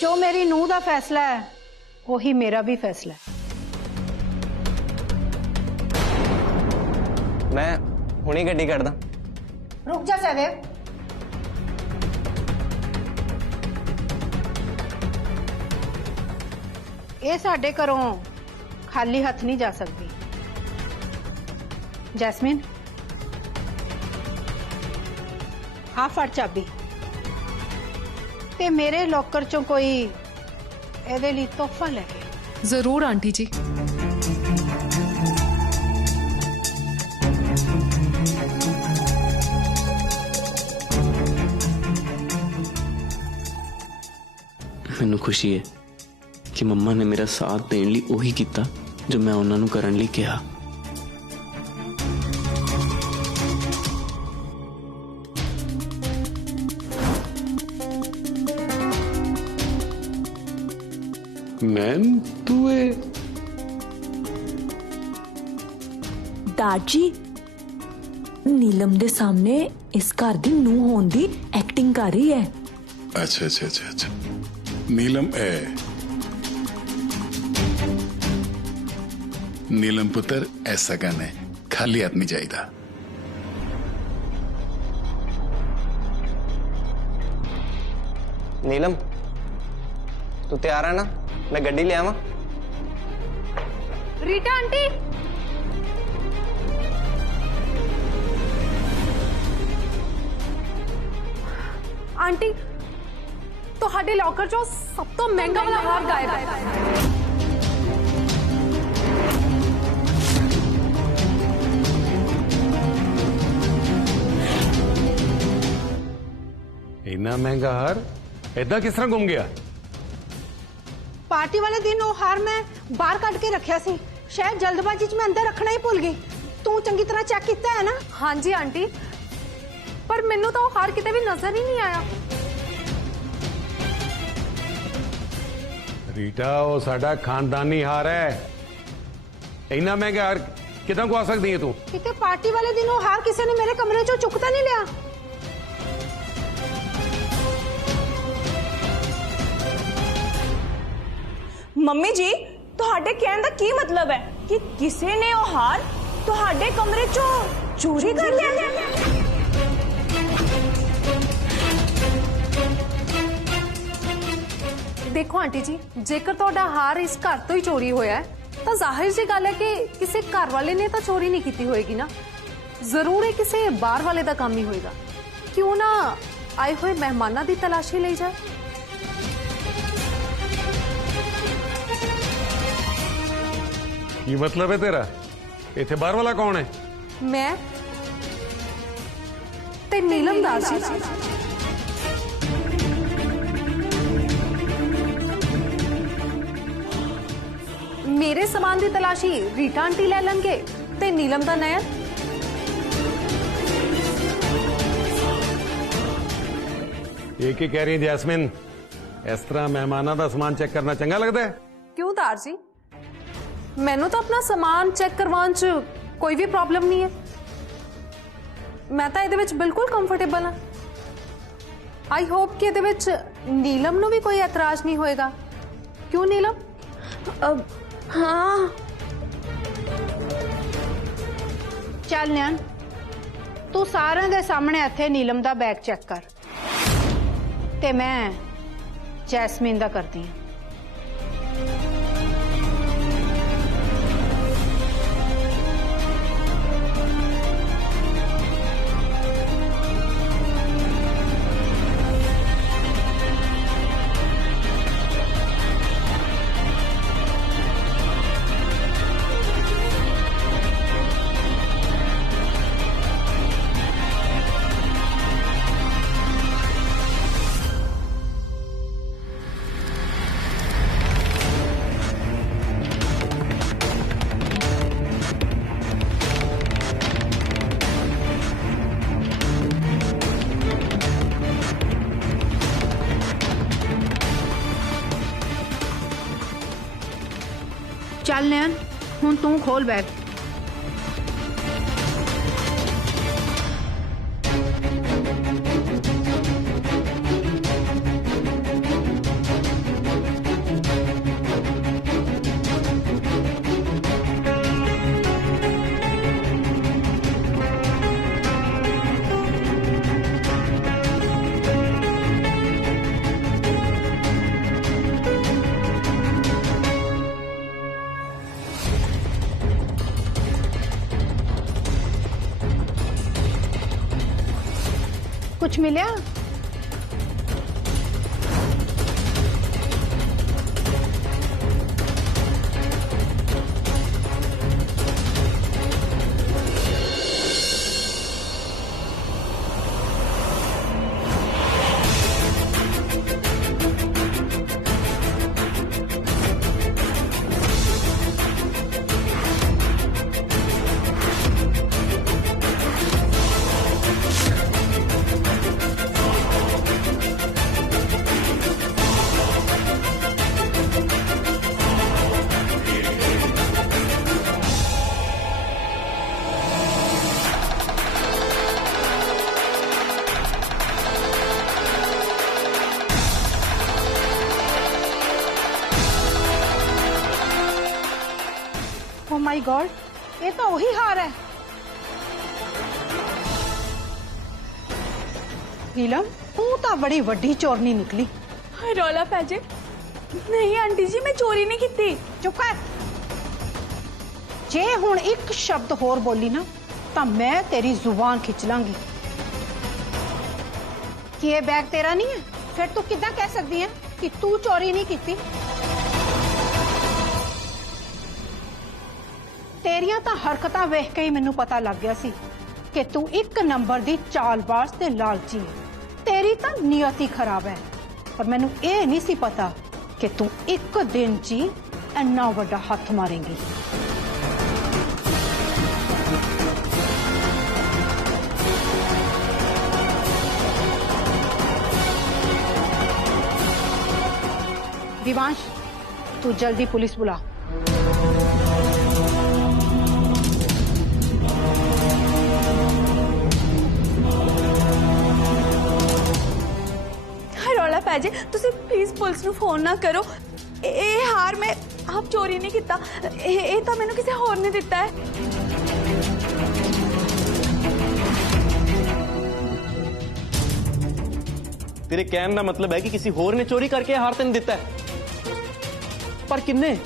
जो मेरी नूह का फैसला है वही मेरा भी फैसला है। मैं हुणी गड्डी करदा। रुक जा सहदेव। ये साडे घरों खाली हथ नहीं जा सकती। जैस्मीन आ फड़ चाबी ते मेरे लॉकर चों कोई एदे लिए तोहफा लेके। जरूर आंटी जी। मैनू खुशी है कि मम्मा ने मेरा साथ देने लिए वही किया जो मैं उन्होंने करने लिए कहा। मैम तू दादी नीलम दे सामने इस घर दी नूह होने दी एक्टिंग कर रही है। अच्छा अच्छा अच्छा अच्छा नीलम नीलम पुत्र ऐसा गाना है खाली हाथ नहीं चाहिए। नीलम तू तैयार है ना? मैं गड्डी ले आवा। रीटा आंटी आंटी ਤੁਹਾਡੇ लॉकर चो सब तो महंगा वाला हार गायब है। इतना महंगा हार ऐदा किस तरह गुम गया? पार्टी वाले दिन वो हार मैं बाहर कट के रखा सी, शायद जल्दबाजी च मैं अंदर रखना ही भूल गई। तू चंगी तरह चेक किया है ना? हाँ जी आंटी, पर मैनू तो हार किते भी नजर ही नहीं आया। रीटा वो साडा खानदानी हार है। इतना महंगा हार कितना को आ सकती है तू? किते पार्टी वाले दिन वो हार किसी ने मेरे कमरे चो चुकता नहीं लिया। मम्मी जी तुहाडे कहने दा की मतलब है कि किसी ने वो हार तुहाडे कमरे चो चोरी कर लिया? देखो आंटी जी, जेकर तुहाडा हार इस घर तो ही चोरी होया है तो जाहिर सी गल है कि किसी घर वाले ने तो चोरी नहीं की होएगी ना। जरूर है किसी बाहर वाले का काम ही होएगा। क्यों ना आए हुए मेहमानों की तलाशी ली जाए। ये मतलब है तेरा? इथे बाहर वाला कौन है? मैं ते नीलम दास जी। मेरे सामान की तलाशी रीटा आंटी ले लेंगे ते नीलम दा नया। एक ही कह रही है जैस्मिन, इस तरह मेहमानों का सामान चेक करना चंगा लगता है? क्यों दार जी, मैनू तो अपना सामान चेक करवाने च कोई भी प्रॉब्लम नहीं है। मैं तो ये बिल्कुल कंफर्टेबल हाँ। आई होप कि ये नीलम नू भी कोई एतराज नहीं होएगा। क्यों नीलम? हाँ चल नैन, तू सारे दे सामने इत्थे नीलम दा बैग चेक कर ते मैं जैस्मीन दा करती हूँ। चल नैन, हुण तू खोल बैग। कुछ मिलिया? ओ माय गॉड, ये तो वही हार है। नीलम, तू तो बड़ी वड्डी चोरनी निकली। रौला पै जे। नहीं आंटी जी, मैं चोरी नहीं की। चुप कर। जे हुण एक शब्द होर बोली ना तो मैं तेरी जुबान खिंच लांगी। कि ये बैग तेरा नहीं है, फिर तू किद्दां कह सकती है कि तू चोरी नहीं की? तेरिया तो हरकतां वेख के ही मैनू पता लग गया सी कि तू एक नंबर दी चालबाज ते लालची है। तेरी तो नियत ही खराब है, पर मैनू ये नहीं सी पता कि तू एक दिन ची इन्ना वड्डा हथ मारेंगी। दिवांश, तू जल्दी पुलिस बुला। रौला पै जे, तुसी प्लीज पुलिस नू फोन ना करो। ए हार मैं आप चोरी नहीं किता, ए तो मैनू किसी होर ने दिता है। तेरे कहने का मतलब है कि किसी होर ने चोरी करके हार तेन दिता है? पर किन्ने?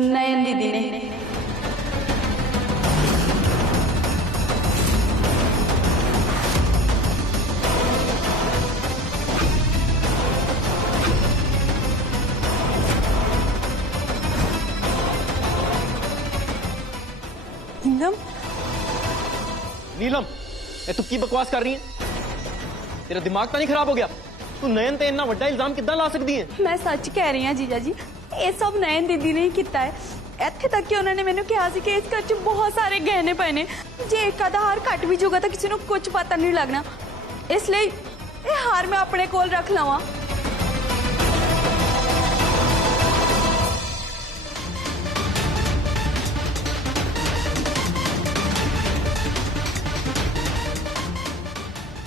नयन दीदी ने। नीलम, नीलम, ये तू की बकवास कर रही है? तेरा दिमाग तो नहीं खराब हो गया? तू नयन ते इतना बड़ा इल्जाम किद्दां ला सकदी है? मैं सच कह रही हूँ जीजा जी, ये सब नयन दीदी ने ही किया है। ਇੱਥੇ ਤੱਕ ਕਿ ਉਹਨਾਂ ਨੇ ਮੈਨੂੰ ਕਿਹਾ ਸੀ ਕਿ ਇਸ ਘਰ 'ਚ ਬਹੁਤ ਸਾਰੇ ਗਹਿਣੇ ਪਏ ਨੇ, ਜੇ ਇੱਕ ਆਧਾ ਹਾਰ ਘੱਟ ਵੀ ਜਾਊਗਾ ਤਾਂ ਕਿਸੇ ਨੂੰ ਕੁਝ ਪਤਾ ਨਹੀਂ ਲੱਗਣਾ। ਇਸ ਲਈ ਇਹ ਹਾਰ ਮੈਂ ਆਪਣੇ ਕੋਲ ਰੱਖ ਲਵਾਂ।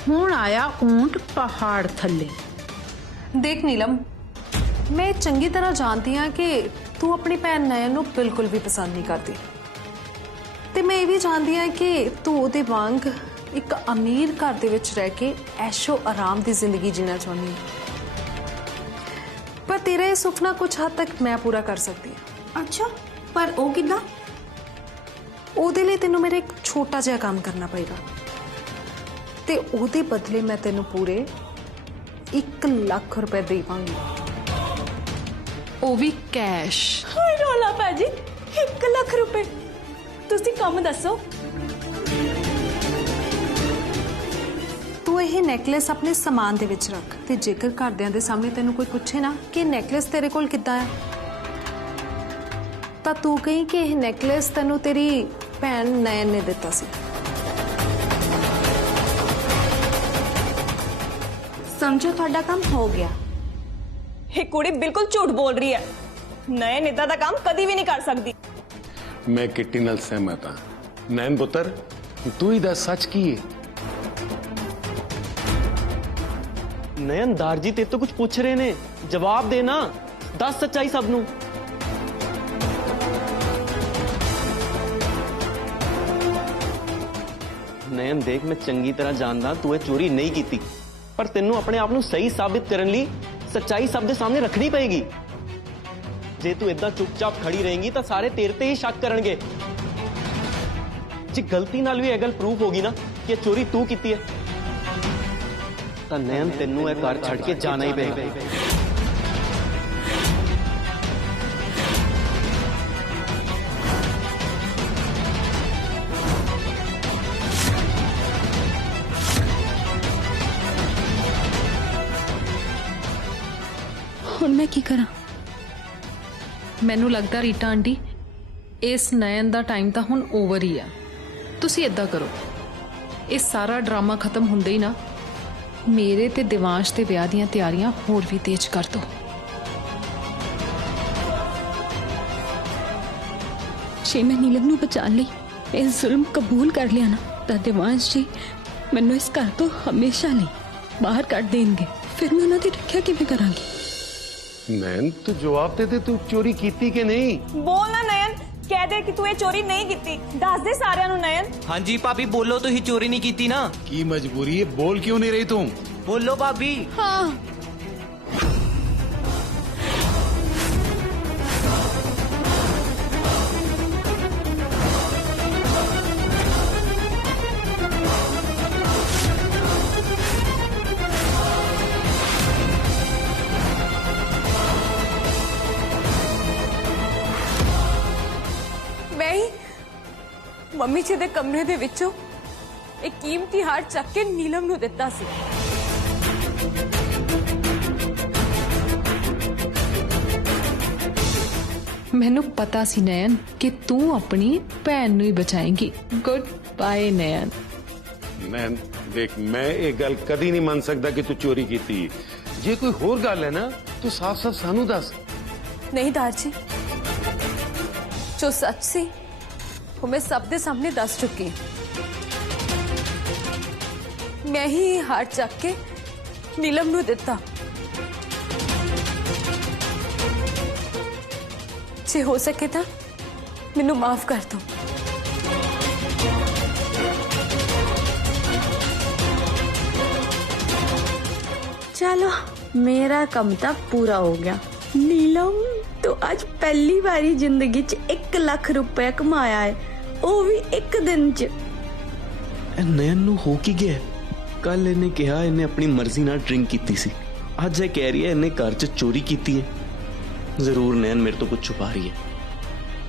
हुण आया ऊंट पहाड़ थल्ले। देख नीलम, मैं चंगी तरह जानती हाँ कि तू अपनी भैन नयन नूं बिल्कुल भी पसंद नहीं करती, ते मैं ये भी जानती हाँ कि तू उहदे वांग एक अमीर घर दे विच रह के ऐशो आराम दी जिंदगी जीना चाहनी है। पर तेरा ये सुपना कुछ हद तक मैं पूरा कर सकती हूँ। अच्छा, पर वो किद्दां? ਉਹਦੇ ਲਈ ਤੈਨੂੰ ਮੇਰੇ ਇੱਕ ਛੋਟਾ ਜਿਹਾ ਕੰਮ ਕਰਨਾ ਪਏਗਾ ਤੇ ਉਹਦੇ ਬਦਲੇ ਮੈਂ ਤੈਨੂੰ ਪੂਰੇ 1 ਲੱਖ ਰੁਪਏ ਦੇਵਾਂਗੀ, ਉਹ ਵੀ ਕੈਸ਼। ਹਾਏ ਰੌਲਾ ਪੈ ਜੀ, 1 ਲੱਖ ਰੁਪਏ? ਤੁਸੀਂ ਕੰਮ ਦੱਸੋ। ਤੂੰ ਇਹ ਨੈਕਲੇਸ ਆਪਣੇ ਸਮਾਨ ਦੇ ਵਿੱਚ ਰੱਖ ਤੇ ਜੇਕਰ ਘਰਦਿਆਂ ਦੇ ਸਾਹਮਣੇ ਤੈਨੂੰ ਕੋਈ ਪੁੱਛੇ ਨਾ ਕਿ ਨੈਕਲੇਸ ਤੇਰੇ ਕੋਲ ਕਿੱਦਾਂ ਆ, ਤਾਂ ਤੂੰ ਕਹੀਂ ਕਿ ਇਹ ਨੈਕਲੇਸ ਤੈਨੂੰ ਤੇਰੀ ਭੈਣ ਨੈਣ ਨੇ ਦਿੱਤਾ ਸੀ। ਸਮਝੋ ਤੁਹਾਡਾ ਕੰਮ ਹੋ ਗਿਆ। ਇਹ ਕੁੜੀ ਬਿਲਕੁਲ ਝੂਠ ਬੋਲ ਰਹੀ ਹੈ। ਨਏ ਨੇਤਾ ਦਾ ਕੰਮ ਕਦੀ ਵੀ ਨਹੀਂ ਕਰ ਸਕਦੀ। मैं किट्टी नाल सहमत हाँ। नैन पुत्र, तू ही दस सच की है। नयन दारजी तेरे तो कुछ पूछ रहे ने, जवाब देना, दस सच्चाई सब नू। नयन देख, मैं चंगी तरह जानदा तू ये चोरी नहीं की, पर तेनू अपने आप नू सही साबित करने लई सच्चाई सब दे सामने रखनी पेगी। जे तू इदा चुपचाप खड़ी रहेंगी तो सारे तेरे ते ही शक करनगे। जे गलती नाल भी यह गल प्रूफ होगी ना कि चोरी तू की है, तो नैन तेनू यह घर छड़ के जाना ही पेगा। ਹੁਣ मैं की करा? ਮੈਨੂੰ ਲੱਗਦਾ ਰੀਟਾ ਆਂਟੀ ਇਸ ਨयन ਦਾ ਟਾਈਮ ਤਾਂ ਹੁਣ ਓਵਰ ਹੀ ਆ। ਤੁਸੀਂ ਇਦਾਂ ਕਰੋ, ਇਹ ਸਾਰਾ ਡਰਾਮਾ ਖਤਮ ਹੁੰਦੇ ਹੀ ਨਾ ਮੇਰੇ ਤੇ ਦਿਵਾਂਸ਼ ਦੇ ਵਿਆਹ ਦੀਆਂ ਤਿਆਰੀਆਂ ਹੋਰ ਵੀ ਤੇਜ਼ ਕਰ ਦਿਓ। ਜੇ ਮੈਂ ਨੀਲਮ ਨੂੰ ਬਚਾਉਣ ਲਈ ਇਹ ਜ਼ੁਲਮ ਕਬੂਲ ਕਰ ਲਿਆ ਨਾ ਤਾਂ ਦਿਵਾਂਸ਼ ਜੀ ਮੈਨੂੰ ਇਸ ਘਰ ਤੋਂ ਹਮੇਸ਼ਾ ਲਈ ਬਾਹਰ ਕੱਢ ਦੇਣਗੇ। ਫਿਰ ਮੈਂ ਉਹਨਾਂ ਦੀ ਰੱਖਿਆ ਕਿਵੇਂ ਕਰਾਂਗੀ? नैन तू जवाब दे दे, तू चोरी कीती कि नहीं? बोल ना नयन, कह दे कि तू ये चोरी नहीं कीती। दस दे सारिਆਂ ਨੂੰ नयन। हाँ जी भाभी बोलो, तो ही चोरी नहीं की थी ना। की मजबूरी है, बोल क्यों नहीं रही तुम? बोलो भाभी। हाँ ਮੈਂ ਹੀ ਮੰਮੀ ਜੀ ਦੇ ਕਮਰੇ ਦੇ ਵਿੱਚੋਂ ਇੱਕ ਕੀਮਤੀ ਹਾਰ ਚੱਕ ਕੇ ਨੀਲਮ ਨੂੰ ਦਿੱਤਾ ਸੀ। ਮੈਨੂੰ ਪਤਾ ਸੀ ਨयन ਕਿ ਤੂੰ ਆਪਣੀ ਭੈਣ ਨੂੰ ਹੀ ਬਚਾਏਂਗੀ। Good bye ਨयन। नैन देख, मैं ये गल कदी नहीं मान सकता कि तू चोरी कीती। जे कोई होर गल है ना तू साफ साफ सानू दस। नहीं दार जी, जो सच सी वो मैं सब दे सामने दस चुकी हूं। मैं ही ये हार चक के नीलम नू दिता। जे हो सके तो मैनू माफ कर दो। चलो मेरा कम तो पूरा हो गया। नीलम तो आज पहली बारी जिंदगी च 1 लाख रुपया कमाया है, वो भी एक दिन च। नयन नू हो की गया? कल इन्हें कहा इन्हें अपनी मर्जी नाल ड्रिंक कीती सी, अज कह रही है इन्हें घर च चोरी कीती है। जरूर नयन मेरे तो कुछ छुपा रही है।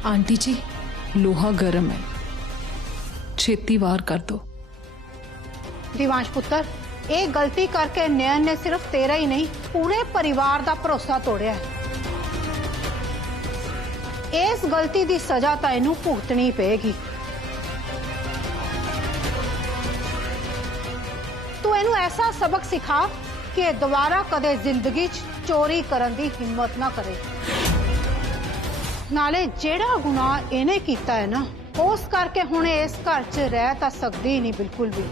आंटी जी लोहा गर्म है, छेती वार कर दो। दिवांश पुत्र, ये गलती करके नयन ने सिर्फ तेरा ही नहीं पूरे परिवार का भरोसा तोड़िया है। इस गलती की सजा तो इनू भुगतनी पेगी। तू इनू ऐसा सबक सिखा कि दोबारा कदे जिंदगी च चोरी करन दी हिम्मत ना करे। नाले जेड़ा गुनाह इन्हें कीता है ना, उस करके हुण इस घर च रह तां सकदी नहीं बिल्कुल भी।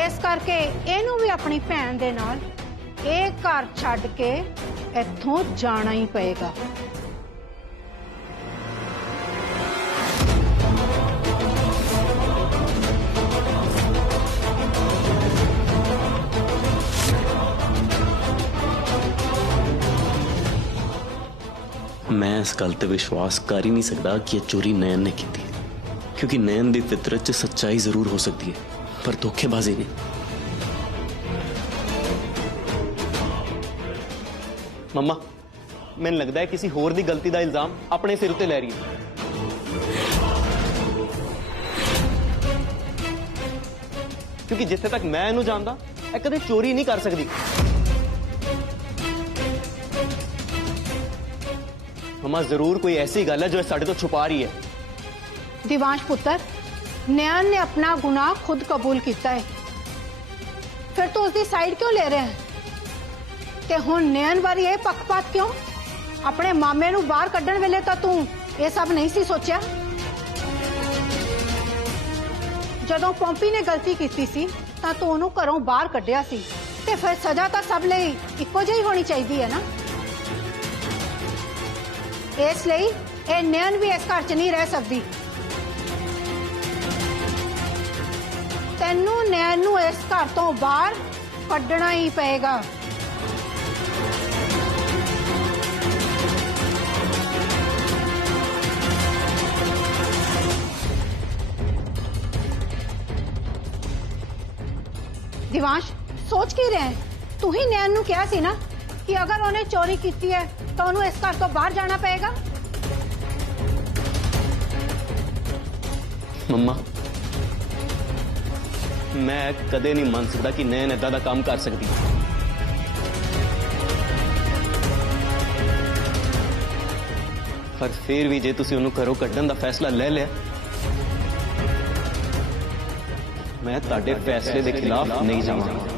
इस करके इनू भी अपनी भैन दे नाल एक घर छड्ड के इत्थों जाना ही पएगा। मैं इस गल ते विश्वास कर ही नहीं सकता कि यह चोरी नयन ने की थी, क्योंकि नयन की फितरत च सच्चाई जरूर हो सकती है पर धोखेबाजी नहीं। मम्मा, मैंने लगता है किसी होर दी गलती का इल्जाम अपने सिर उत्ते लै रही है। क्योंकि जिथे तक मैं इनू जानदा, यह कदे चोरी नहीं कर सकती। मम्मा, जरूर कोई ऐसी गल है जो साडे तो छुपा रही है। दिवांश पुत्र, नयन ने अपना गुनाह खुद कबूल किया है, फिर तो उसकी साइड क्यों ले रहे हैं? ते हुण नयन बारी ये पक्षपात क्यों? अपने मामे नू बाहर कड्ढण वेले तां तू ये सब नहीं सी सोचिया? जदों पोंपी ने गलती की सी तां तू उहनू घरों बाहर कड्ढिया सी, ते फिर सजा तां सब लई इक्को जिही होनी चाहिदी है ना। इसलिए ये नयन भी इस घर च नहीं रह सकती। तेनू नयन नू इस घर तो बाहर कड्ढना ही पएगा। दिवांश सोच की रहे तू ही नैन नू कहा सी ना कि अगर उन्हें चोरी की है तो उन्हें इस घर तो बाहर जाना पड़ेगा। मम्मा मैं कदे नहीं मान सकता कि नैन इदा का काम कर सकती। पर फिर भी जे तुसी उन्हें घरों कड्ढण दा फैसला ले लिया, मैं तुहाडे फैसले के खिलाफ नहीं जावांगा।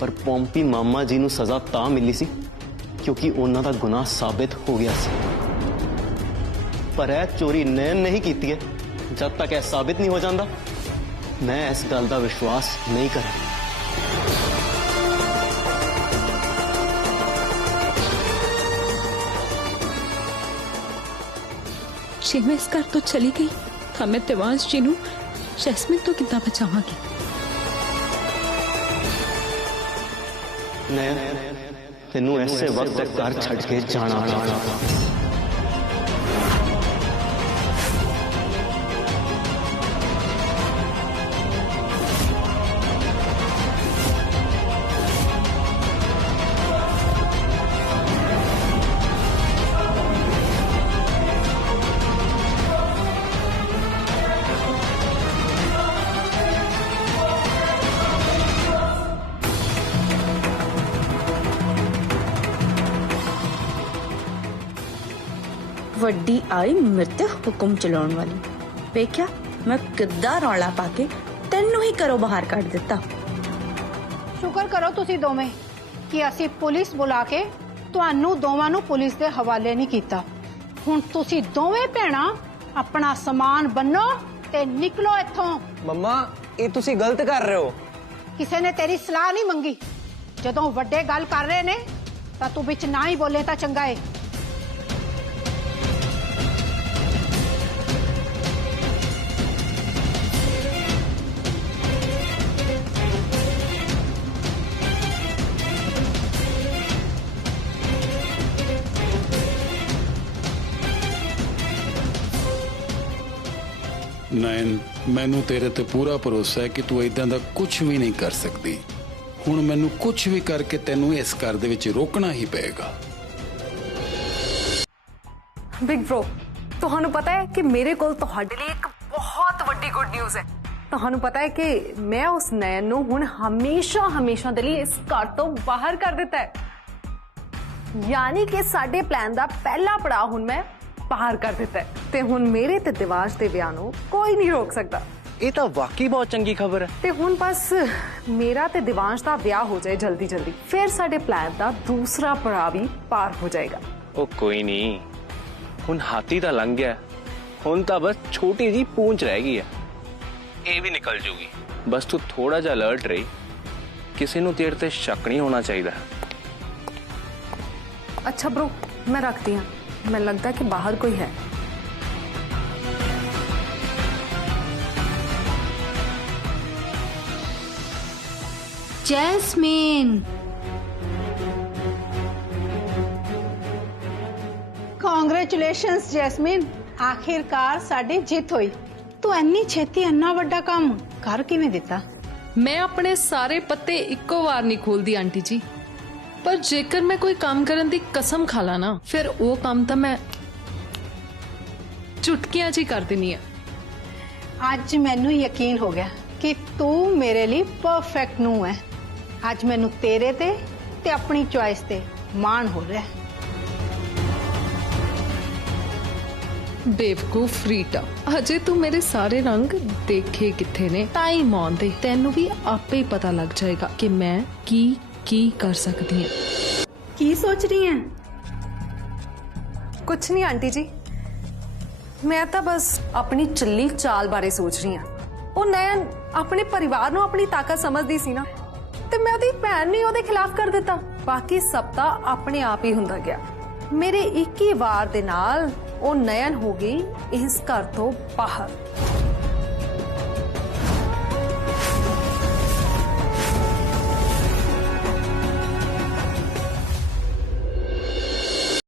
पर पोंपी मामा जी नूं सजा तां मिली सी क्योंकि उन्हां दा गुनाह साबित हो गया सी। पर यह चोरी नैन नहीं की है। जब तक यह साबित नहीं हो जाता मैं इस गल का विश्वास नहीं करा। जे मैं इस घर तो चली गई तो मैं दिवांश जी नूं जैस्मिन तो कितना बचावांगी। नैन तेनू ऐसे वक्त तक घर छड़ के जाना पड़ा। वड्डी आई मृत हुक्म चलाने वाली वेख्या मैं किद्दां रौला पाके तेनू ही करो बाहर कट दिता। शुक्र करो तुसी दोवें कि असी पुलिस बुला के तुहानू दोवां नू पुलिस दे हवाले नहीं कीता। हुण तुसी दोवें भैणां अपना समान बन्नो ते निकलो इत्थों। मम्मा ये तुसी गलत कर रहे हो। किसी ने तेरी सलाह नहीं मंगी। जदों वड्डे गल कर रहे ने तां तू विच ना ही बोले तां चंगा है। नैन मैनू तेरे ते पूरा भरोसा है कि तू इदां दा कुछ भी नहीं कर सकती। हुण मैनू कुछ भी करके तेनू इस घर दे विच रोकना ही पएगा। बिग ब्रो तुहानू पता है कि मेरे कोल तुहाडे लिए एक बहुत वड्डी गुड न्यूज़ है। तुहानू पता है कि मैं उस नैन नू हुण हमेशा हमेशा दे लिए इस घर तो बाहर कर दिता है। यानी कि साडे प्लान दा पहला पड़ाव हुण मैं बाहर कर दिता है ते हुण मेरे ते दिवांश दे विआह नू कोई नहीं रोक सकता। ये तो वाकई बहुत चंगी खबर है। ते हुण बस मेरा ते दिवांश दा विआह हो जाए जल्दी जल्दी, फिर साडे प्लान दा दूसरा पड़ाव भी पार हो जाएगा। ओ कोई नहीं, हुण हाथी दा लंघ गया, हुण तां बस छोटी जी पूंछ रह गई है, ये भी निकल जूगी। बस तू थोड़ा जा अलर्ट रही, किसी नू तेरे ते शक नहीं होना चाहिए। अच्छा ब्रो मैं रखती हूँ, मैं लगता है कि बाहर कोई है। जैस्मिन कांग्रेचुलेशंस जैस्मिन, आखिरकार साडी जीत हुई। तू इन्नी छेती इन्ना वड्डा काम कर किवें दिता? मैं अपने सारे पत्ते इक्को बार नहीं खोलदी आंटी जी, पर जेकर मैं कोई काम करन दी कसम खा ला ना फिर वो काम तो मैं चुटकियां च ही कर देनी है। आज मैनू यकीन हो गया कि तू मेरे लिए परफेक्ट नू है। आज मैनू तेरे ते अपनी चॉइस ते मान हो रहा है। बेवकूफ रीटा, अजे तू मेरे सारे रंग देखे किथे ने। टाइम आउंदे तेनू भी आपे ही पता लग जाएगा कि मैं की कर सकती है। की सोच रही है? कुछ नहीं आंटी जी, मैं तो बस अपनी चली चाल बारे सोच रही हूँ। वो नैन अपने परिवार नू अपनी ताकत समझदी सी ना, ते मैं ओदी भैन नू ओदे खिलाफ कर दिता। बाकी सब ता अपने आप ही हुंदा गया। मेरे एक ही वार दे नाल ओ नयन हो गई इस घर तो बाहर।